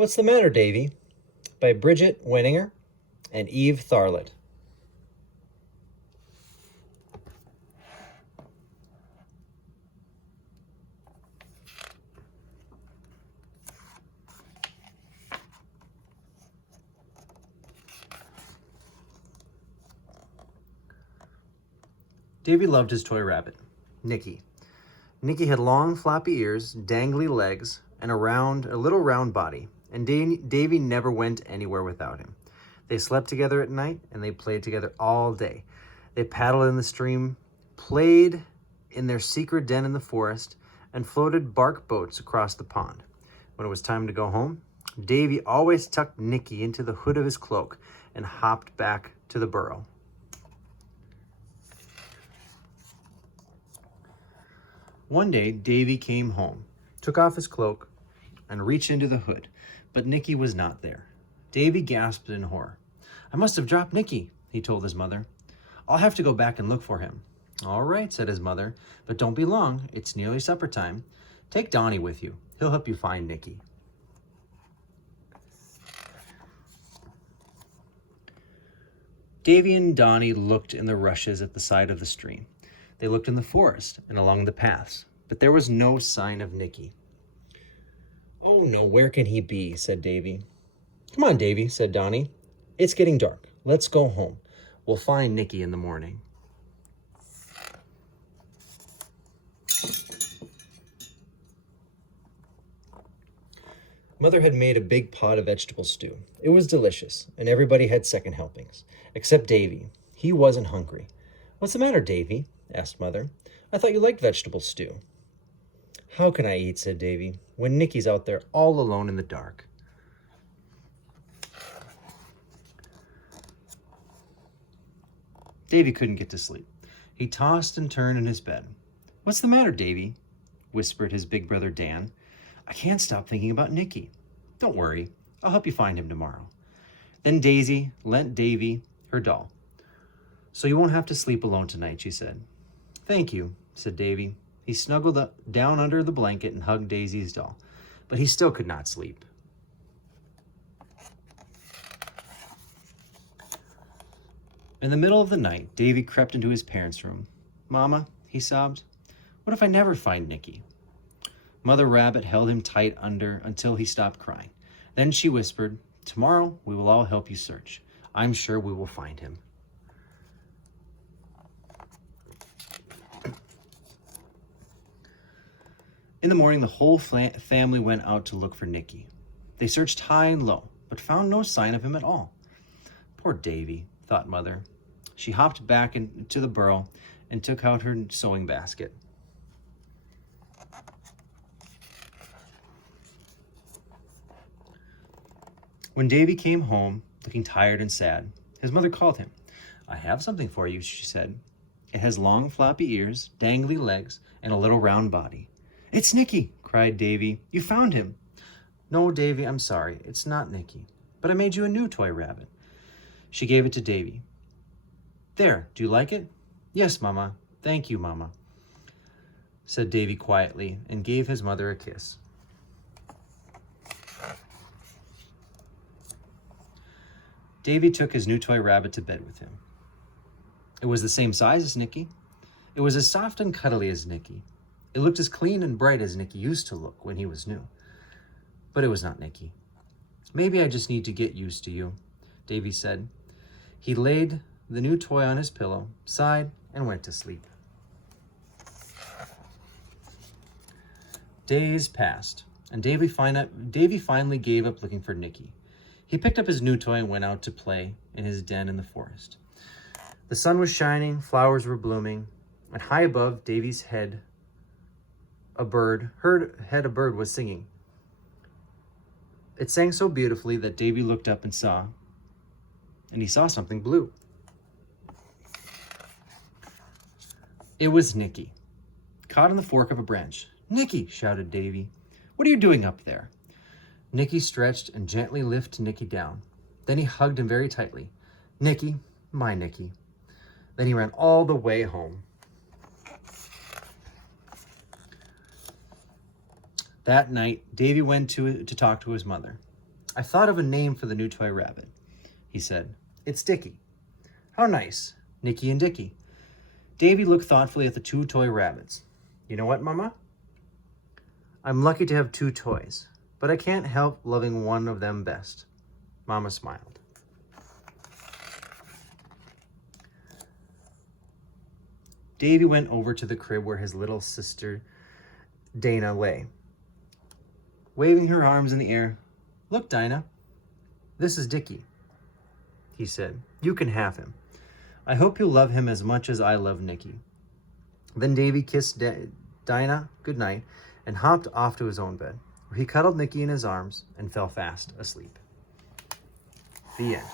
What's the Matter, Davy? By Brigitte, Weninger and Eve Tharlet. Davy loved his toy rabbit, Nikki. Nikki had long floppy ears, dangly legs, and a little round body, and Davy never went anywhere without him. They slept together at night, and they played together all day. They paddled in the stream, played in their secret den in the forest, and floated bark boats across the pond. When it was time to go home, Davy always tucked Nikki into the hood of his cloak and hopped back to the burrow. One day, Davy came home, took off his cloak, and reached into the hood, but Nikki was not there. Davy gasped in horror. "I must have dropped Nikki," he told his mother. "I'll have to go back and look for him." "All right," said his mother, "but don't be long. It's nearly supper time. Take Donnie with you. He'll help you find Nikki." Davy and Donnie looked in the rushes at the side of the stream. They looked in the forest and along the paths, but there was no sign of Nikki. "Oh no, where can he be?" said Davy. "Come on, Davy," said Donnie. "It's getting dark. Let's go home. We'll find Nikki in the morning." Mother had made a big pot of vegetable stew. It was delicious, and everybody had second helpings, except Davy. He wasn't hungry. "What's the matter, Davy?" asked Mother. "I thought you liked vegetable stew." "How can I eat," said Davy, "when Nikki's out there all alone in the dark?" Davy couldn't get to sleep. He tossed and turned in his bed. "What's the matter, Davy?" whispered his big brother Dan. "I can't stop thinking about Nikki." "Don't worry, I'll help you find him tomorrow." Then Daisy lent Davy her doll. "So you won't have to sleep alone tonight," she said. "Thank you," said Davy. He snuggled down under the blanket and hugged Daisy's doll, but he still could not sleep. In the middle of the night, Davy crept into his parents' room. "Mama," he sobbed, "what if I never find Nikki?" Mother Rabbit held him tight until he stopped crying. Then she whispered, "Tomorrow we will all help you search. I'm sure we will find him." In the morning, the whole family went out to look for Nikki. They searched high and low, but found no sign of him at all. "Poor Davy," thought Mother. She hopped back into the burrow and took out her sewing basket. When Davy came home, looking tired and sad, his mother called him. "I have something for you," she said. "It has long floppy ears, dangly legs, and a little round body." "It's Nikki!" cried Davy. "You found him!" "No, Davy, I'm sorry. It's not Nikki. But I made you a new toy rabbit." She gave it to Davy. "There, do you like it?" "Yes, Mama. Thank you, Mama," said Davy quietly and gave his mother a kiss. Davy took his new toy rabbit to bed with him. It was the same size as Nikki. It was as soft and cuddly as Nikki. It looked as clean and bright as Nikki used to look when he was new. But it was not Nikki. "Maybe I just need to get used to you," Davy said. He laid the new toy on his pillow, sighed, and went to sleep. Days passed, and Davy finally gave up looking for Nikki. He picked up his new toy and went out to play in his den in the forest. The sun was shining, flowers were blooming, and high above Davy's head, a bird was singing. It sang so beautifully that Davy looked up and he saw something blue. It was Nikki, caught in the fork of a branch. "Nikki!" shouted Davy. "What are you doing up there?" Nikki stretched and gently lifted Nikki down. Then he hugged him very tightly. "Nikki, my Nikki." Then he ran all the way home. That night, Davy went to talk to his mother. I thought of a name for the new toy rabbit, he said. It's Dicky. How nice, Nikki and Dicky. Davy looked thoughtfully at the two toy rabbits. You know what, Mama? I'm lucky to have two toys, but I can't help loving one of them best. Mama smiled. Davy went over to the crib where his little sister Dana lay, waving her arms in the air. Look, Dinah, this is Dicky, he said. You can have him. I hope you love him as much as I love Nikki. Then Davy kissed Dinah goodnight and hopped off to his own bed, where he cuddled Nikki in his arms and fell fast asleep. The end.